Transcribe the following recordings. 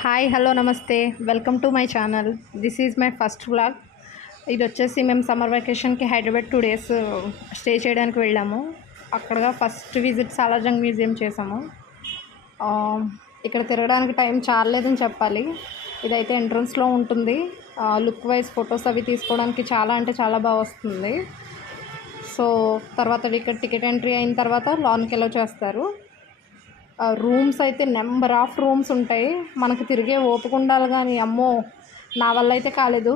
Hi hello నమస్తే welcome to my channel. This is my first vlog. ఇది వచ్చేసి మేము సమ్మర్ వెకేషన్కి హైదరాబాద్ 2 days స్టే చేయడానికి వెళ్ళాము. అక్కడ ఫస్ట్ విజిట్ సాలార్జంగ్ మ్యూజియం చేసాము. ఇక్కడ తిరగడానికి టైం చాలేదని చెప్పాలి. ఇదైతే ఎంట్రన్స్లో ఉంటుంది. లుక్ వైజ్ ఫొటోస్ అవి తీసుకోవడానికి చాలా అంటే చాలా బాగా వస్తుంది. సో తర్వాత టికెట్ ఎంట్రీ అయిన తర్వాత లోన్కి ఎలా చేస్తారు. రూమ్స్ అయితే నెంబర్ ఆఫ్ రూమ్స్ ఉంటాయి. మనకు తిరిగే ఓపిక ఉండాలి, కానీ అమ్మో నా వల్ల అయితే కాలేదు.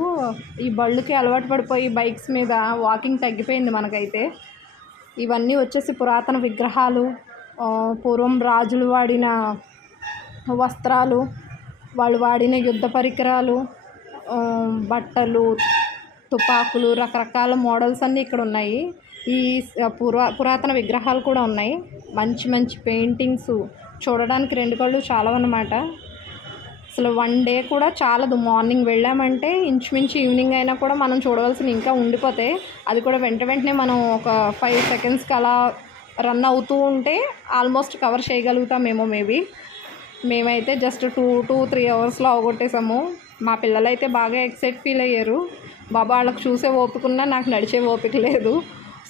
ఈ బళ్ళుకి అలవాటు పడిపోయి బైక్స్ మీద వాకింగ్ తగ్గిపోయింది మనకైతే. ఇవన్నీ వచ్చేసి పురాతన విగ్రహాలు, పూర్వం రాజులు వాడిన వస్త్రాలు, వాళ్ళు వాడిన యుద్ధ పరికరాలు, బట్టలు, తుపాకులు, రకరకాల మోడల్స్ అన్నీ ఇక్కడ ఉన్నాయి. ఈ పురాతన విగ్రహాలు కూడా ఉన్నాయి. మంచి మంచి పెయింటింగ్స్ చూడడానికి 2 కళ్ళు చాలవన్నమాట. అసలు 1 day కూడా చాలదు. మార్నింగ్ వెళ్ళామంటే ఇంచుమించు ఈవినింగ్ అయినా కూడా మనం చూడవలసిన ఇంకా ఉండిపోతాయి. అది కూడా వెంటనే మనం ఒక 5 secondsకి అలా రన్ అవుతూ ఉంటే ఆల్మోస్ట్ కవర్ చేయగలుగుతామేమో. మేమైతే జస్ట్ 2-3 hours అవగొట్టేసాము. మా పిల్లలైతే బాగా ఎక్సైట్ ఫీల్ అయ్యారు. వాళ్ళకి చూసే ఓపిక ఉన్నా నాకు నడిచే ఓపిక లేదు.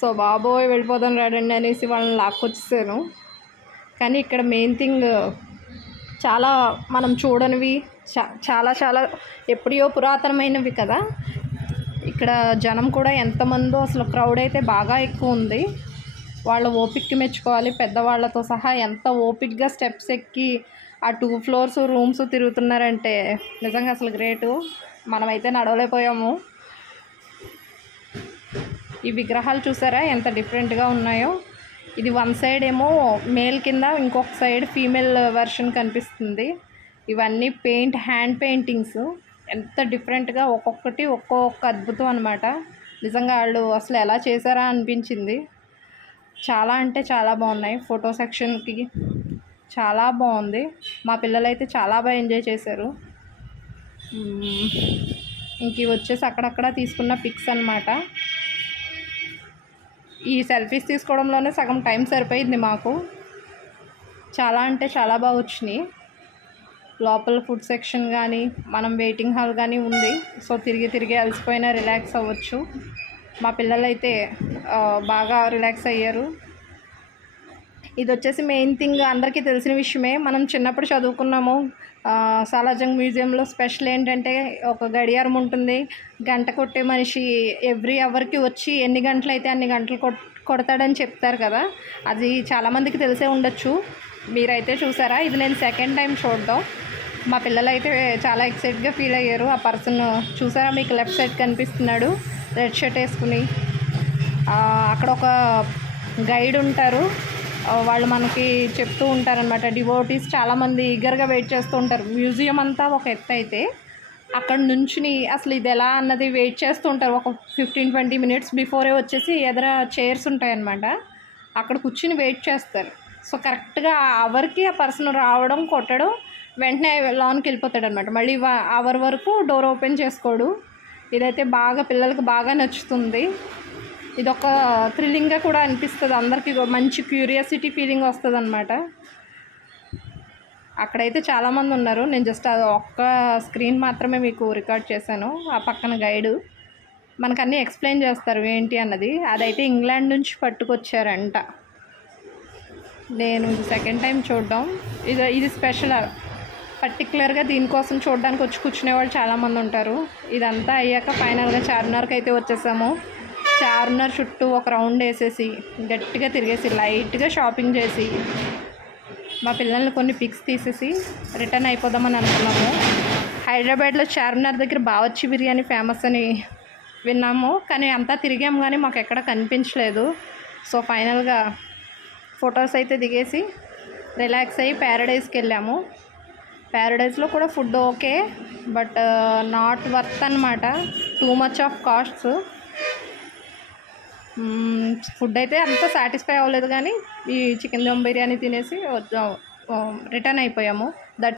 సో బాబోయ్ వెళ్ళిపోదాం రాడండి అనేసి వాళ్ళని లాక్కొచ్చేసాను. కానీ ఇక్కడ మెయిన్ థింగ్ చాలా మనం చూడనివి, చాలా చాలా ఎప్పుడో పురాతనమైనవి కదా. ఇక్కడ జనం కూడా ఎంతమందో, అసలు క్రౌడ్ అయితే బాగా ఎక్కువ ఉంది. వాళ్ళ ఓపికకి మెచ్చుకోవాలి. పెద్దవాళ్ళతో సహా ఎంత ఓపిక్గా స్టెప్స్ ఎక్కి ఆ 2 floors రూమ్స్ తిరుగుతున్నారంటే నిజంగా అసలు గ్రేటు. మనమైతే నడవలేకపోయాము. ఈ విగ్రహాలు చూసారా ఎంత డిఫరెంట్గా ఉన్నాయో. ఇది 1 side ఏమో మేల్ కింద, ఇంకొక సైడ్ ఫీమేల్ వెర్షన్ కనిపిస్తుంది. ఇవన్నీ హ్యాండ్ పెయింటింగ్స్. ఎంత డిఫరెంట్గా ఒక్కొక్కటి ఒక్కొక్క అద్భుతం అనమాట. నిజంగా వాళ్ళు అసలు ఎలా చేశారా అనిపించింది. చాలా అంటే చాలా బాగున్నాయి. ఫోటో సెక్షన్కి చాలా బాగుంది. మా పిల్లలైతే చాలా బాగా ఎంజాయ్ చేశారు. ఇంక వచ్చేసి అక్కడక్కడ తీసుకున్న పిక్స్ అనమాట. ఈ సెల్ఫీస్ తీసుకోవడంలోనే సగం టైం సరిపోయింది మాకు. చాలా అంటే చాలా బాగా వచ్చినాయి. లోపల ఫుడ్ సెక్షన్ కానీ, మనం వెయిటింగ్ హాల్ కానీ ఉంది. సో తిరిగి అలసిపోయినా రిలాక్స్ అవ్వచ్చు. మా పిల్లలైతే బాగా రిలాక్స్ అయ్యారు. ఇది వచ్చేసి మెయిన్ థింగ్ అందరికీ తెలిసిన విషయమే. మనం చిన్నప్పుడు చదువుకున్నాము. సాలార్జంగ్ మ్యూజియంలో స్పెషల్ ఏంటంటే ఒక గడియారం ఉంటుంది. గంట కొట్టే మనిషి ఎవ్రీ అవర్కి వచ్చి ఎన్ని గంటలు అయితే అన్ని గంటలు కొడతాడని చెప్తారు కదా. అది చాలామందికి తెలిసే ఉండొచ్చు. మీరైతే చూసారా. ఇది నేను సెకండ్ టైం చూడడం. మా పిల్లలైతే చాలా ఎక్సైట్గా ఫీల్ అయ్యారు. ఆ పర్సన్ చూసారా, మీకు లెఫ్ట్ సైడ్ కనిపిస్తున్నాడు, రెడ్ షర్ట్ వేసుకుని. అక్కడ ఒక గైడ్ ఉంటారు. వాళ్ళు మనకి చెప్తూ ఉంటారనమాట. డివోటీస్ చాలామంది ఈగర్గా వెయిట్ చేస్తూ ఉంటారు. మ్యూజియం అంతా ఒక ఎత్తు అయితే అక్కడ నుంచుని అసలు ఇది ఎలా అన్నది వెయిట్ చేస్తూ ఉంటారు. ఒక 15-20 minutes బిఫోరే వచ్చేసి ఎదుర చైర్స్ ఉంటాయన్నమాట. అక్కడ కూర్చుని వెయిట్ చేస్తారు. సో కరెక్ట్గా ఆ అవర్కి ఆ పర్సన్ రావడం, కొట్టడం, వెంటనే లోన్కి వెళ్ళిపోతాడు అనమాట. మళ్ళీ అవర్ వరకు డోర్ ఓపెన్ చేసుకోడు. ఇదైతే బాగా పిల్లలకి బాగా నచ్చుతుంది. ఇదొక థ్రిల్లింగ్గా కూడా అనిపిస్తుంది. అందరికీ మంచి క్యూరియాసిటీ ఫీలింగ్ వస్తుంది అనమాట. అక్కడైతే చాలామంది ఉన్నారు. నేను జస్ట్ అది ఒక్క స్క్రీన్ మాత్రమే మీకు రికార్డ్ చేశాను. ఆ పక్కన గైడు మనకు అన్నీ ఎక్స్ప్లెయిన్ చేస్తారు ఏంటి అన్నది. అదైతే ఇంగ్లాండ్ నుంచి పట్టుకొచ్చారంట. నేను సెకండ్ టైం చూడడం. ఇది స్పెషల్. పర్టికులర్గా దీనికోసం చూడడానికి వచ్చి కూర్చునే వాళ్ళు చాలామంది ఉంటారు. ఇదంతా అయ్యాక ఫైనల్గా చార్మినార్కి అయితే వచ్చేసాము. చార్మినార్ చుట్టూ ఒక రౌండ్ వేసేసి గట్టిగా తిరిగేసి లైట్గా షాపింగ్ చేసి మా పిల్లల్ని కొన్ని పిక్స్ తీసేసి రిటర్న్ అయిపోదామని అనుకున్నాము. హైదరాబాద్లో చార్మినార్ దగ్గర బావర్చి బిర్యానీ ఫేమస్ అని విన్నాము, కానీ అంతా తిరిగాము కానీ మాకు ఎక్కడ కనిపించలేదు. సో ఫైనల్గా ఫొటోస్ అయితే దిగేసి రిలాక్స్ అయ్యి ప్యారడైజ్కి వెళ్ళాము. ప్యారడైజ్లో కూడా food okay, but not worth అనమాట. Too much of costs. Food అయితే అంత సాటిస్ఫై అవ్వలేదు, కానీ ఈ చికెన్ దమ్ బిర్యానీ తినేసి రిటర్న్ అయిపోయాము.